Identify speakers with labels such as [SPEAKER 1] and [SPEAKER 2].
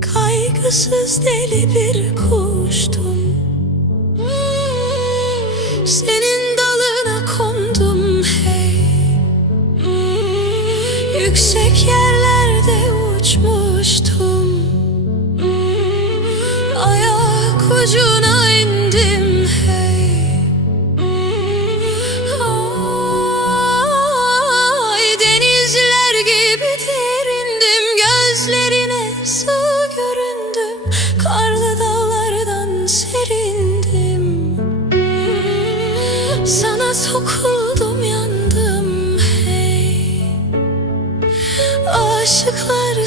[SPEAKER 1] Kaygısız deli bir kuştum. Senin dalına kondum hey. Yüksek yerlerde uçmuştum. Ayak ucuna kendim hey. Denizler gibi derindim Gözlerine sığ Karlı dağlardan serindim. Sana sokuldum yandım hey. Aşıklar